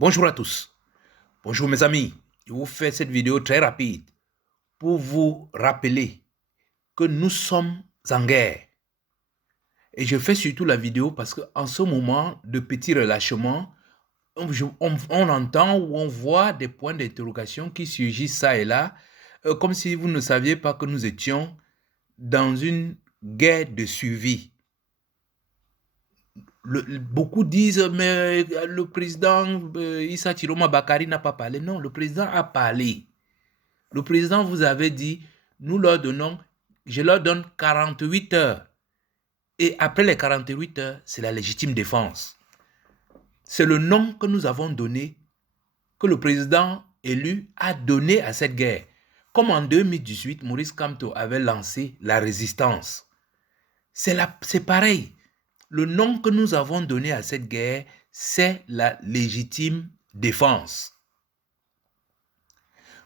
Bonjour à tous. Bonjour mes amis. Je vous fais cette vidéo très rapide pour vous rappeler que nous sommes en guerre. Et je fais surtout la vidéo parce qu'en ce moment de petits relâchements, on entend ou on voit des points d'interrogation qui surgissent ça et là, comme si vous ne saviez pas que nous étions dans une guerre de survie. Beaucoup disent, mais le président Issa Chiroma Bakari n'a pas parlé. Non, le président a parlé. Le président vous avait dit, je leur donne 48 heures. Et après les 48 heures, c'est la légitime défense. C'est le nom que nous avons donné, que le président élu a donné à cette guerre. Comme en 2018, Maurice Kamto avait lancé la résistance. C'est pareil. Le nom que nous avons donné à cette guerre, c'est la légitime défense.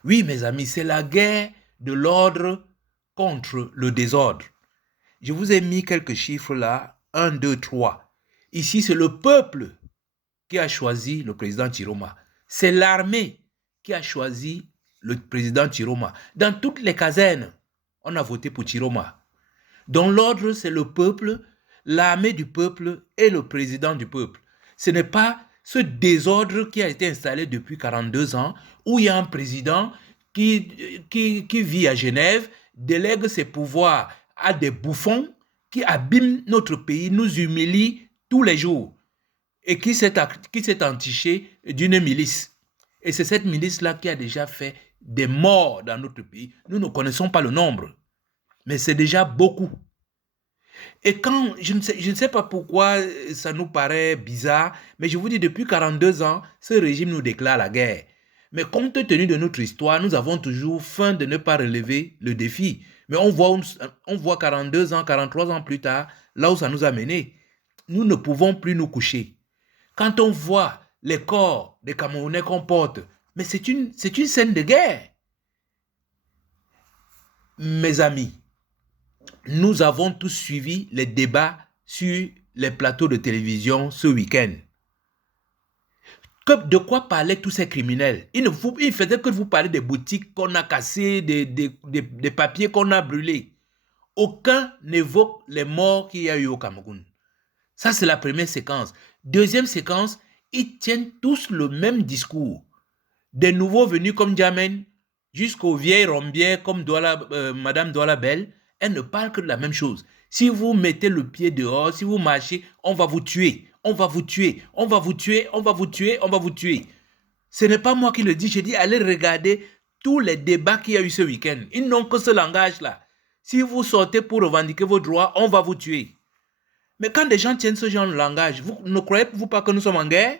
Oui, mes amis, c'est la guerre de l'ordre contre le désordre. Je vous ai mis quelques chiffres là, 1, 2, 3. Ici, c'est le peuple qui a choisi le président Chiroma. C'est l'armée qui a choisi le président Chiroma. Dans toutes les casernes, on a voté pour Chiroma. Dans l'ordre, c'est le peuple, l'armée du peuple et le président du peuple. Ce n'est pas ce désordre qui a été installé depuis 42 ans, où il y a un président qui vit à Genève, délègue ses pouvoirs à des bouffons qui abîment notre pays, nous humilient tous les jours, et qui s'est entiché d'une milice. Et c'est cette milice-là qui a déjà fait des morts dans notre pays. Nous ne connaissons pas le nombre, mais c'est déjà beaucoup. Et quand, je ne sais pas pourquoi ça nous paraît bizarre, mais je vous dis, depuis 42 ans, ce régime nous déclare la guerre. Mais compte tenu de notre histoire, nous avons toujours faim de ne pas relever le défi. Mais on voit 42 ans, 43 ans plus tard, là où ça nous a menés. Nous ne pouvons plus nous coucher. Quand on voit les corps des Camerounais qu'on porte, mais c'est une scène de guerre. Mes amis, nous avons tous suivi les débats sur les plateaux de télévision ce week-end. De quoi parlaient tous ces criminels? Il faisait que vous parler des boutiques qu'on a cassées, des papiers qu'on a brûlés. Aucun n'évoque les morts qu'il y a eu au Cameroun. Ça, c'est la première séquence. Deuxième séquence, ils tiennent tous le même discours. Des nouveaux venus comme Djamène, jusqu'aux vieilles rombières comme Madame Douala Bell, elles ne parlent que de la même chose. Si vous mettez le pied dehors, si vous marchez, on va vous tuer, on va vous tuer, on va vous tuer, on va vous tuer, on va vous tuer. Ce n'est pas moi qui le dis, je dis allez regarder tous les débats qu'il y a eu ce week-end. Ils n'ont que ce langage-là. Si vous sortez pour revendiquer vos droits, on va vous tuer. Mais quand des gens tiennent ce genre de langage, vous ne croyez-vous pas que nous sommes en guerre?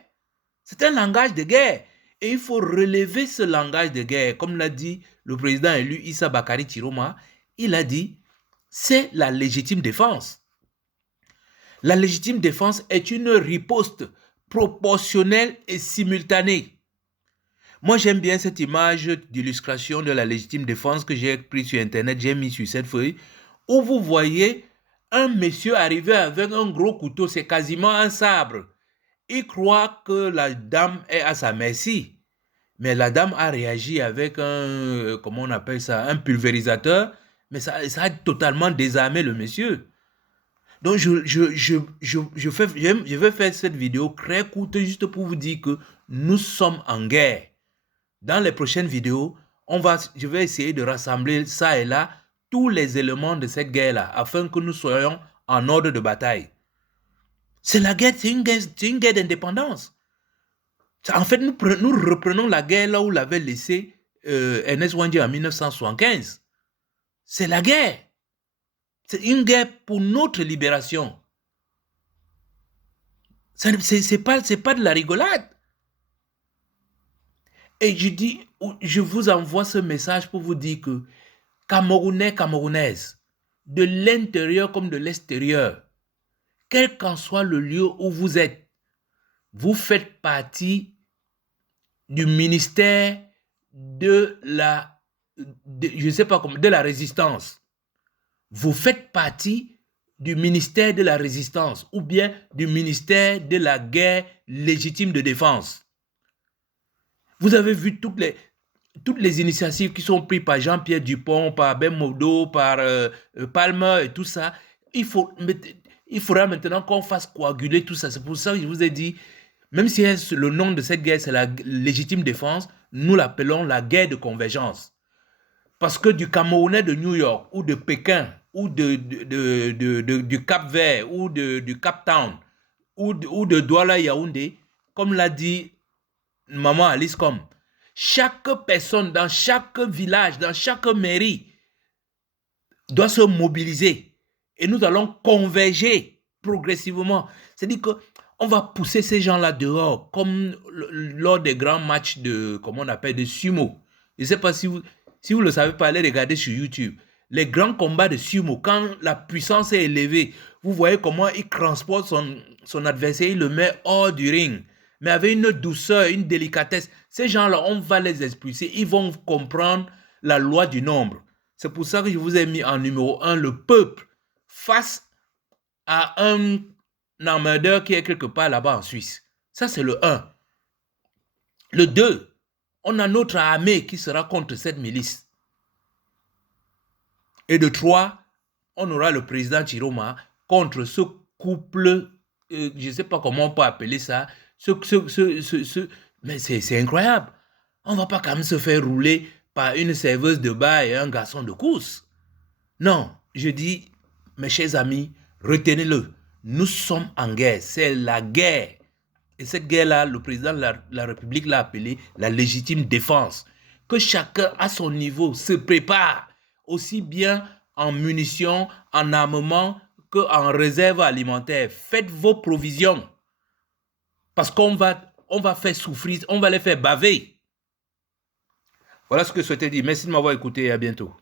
C'est un langage de guerre. Et il faut relever ce langage de guerre. Comme l'a dit le président élu Issa Bakari Chiroma, il a dit, c'est la légitime défense. La légitime défense est une riposte proportionnelle et simultanée. Moi, j'aime bien cette image d'illustration de la légitime défense que j'ai prise sur Internet, j'ai mis sur cette feuille, où vous voyez un monsieur arriver avec un gros couteau, c'est quasiment un sabre. Il croit que la dame est à sa merci. Mais la dame a réagi avec comment on appelle ça, un pulvérisateur, mais ça a totalement désarmé le monsieur. Donc, je vais faire cette vidéo très courte juste pour vous dire que nous sommes en guerre. Dans les prochaines vidéos, je vais essayer de rassembler ça et là, tous les éléments de cette guerre-là, afin que nous soyons en ordre de bataille. C'est la guerre, c'est une guerre d'indépendance. En fait, nous reprenons la guerre là où l'avait laissé Ernest Ouandji en 1975. C'est la guerre. C'est une guerre pour notre libération. C'est pas de la rigolade. Et je vous envoie ce message pour vous dire que Camerounais, Camerounaises, de l'intérieur comme de l'extérieur, quel qu'en soit le lieu où vous êtes, vous faites partie du ministère de la résistance. Vous faites partie du ministère de la résistance ou bien du ministère de la guerre légitime de défense. Vous avez vu toutes les initiatives qui sont prises par Jean-Pierre Dupont, par Ben Modo, par Palmer et tout ça. Il faudra maintenant qu'on fasse coaguler tout ça. C'est pour ça que je vous ai dit, même si le nom de cette guerre, c'est la légitime défense, nous l'appelons la guerre de convergence. Parce que du Camerounais de New York, ou de Pékin, ou du Cap-Vert, ou du Cap-Town, ou de Douala Yaoundé, comme l'a dit Maman Alice Com, chaque personne dans chaque village, dans chaque mairie, doit se mobiliser. Et nous allons converger progressivement. C'est-à-dire qu'on va pousser ces gens-là dehors, comme lors des grands matchs de, comment on appelle, de sumo. Je ne sais pas si vous ne le savez pas, allez regarder sur YouTube. Les grands combats de sumo, quand la puissance est élevée, vous voyez comment il transporte son adversaire, il le met hors du ring, mais avec une douceur, une délicatesse. Ces gens-là, on va les expulser, ils vont comprendre la loi du nombre. C'est pour ça que je vous ai mis en numéro 1 le peuple face à un emmerdeur qui est quelque part là-bas en Suisse. Ça, c'est le 1. Le 2, on a notre armée qui sera contre cette milice. Et de 3, on aura le président Chiroma contre ce couple, je ne sais pas comment on peut appeler ça, mais c'est incroyable. On ne va pas quand même se faire rouler par une serveuse de bar et un garçon de course. Non, je dis, mes chers amis, retenez-le. Nous sommes en guerre. C'est la guerre. Et cette guerre-là, le président de la République l'a appelée la légitime défense. Que chacun, à son niveau, se prépare aussi bien en munitions, en armement qu'en réserve alimentaire. Faites vos provisions. Parce qu'on va faire souffrir, on va les faire baver. Voilà ce que je souhaitais dire. Merci de m'avoir écouté et à bientôt.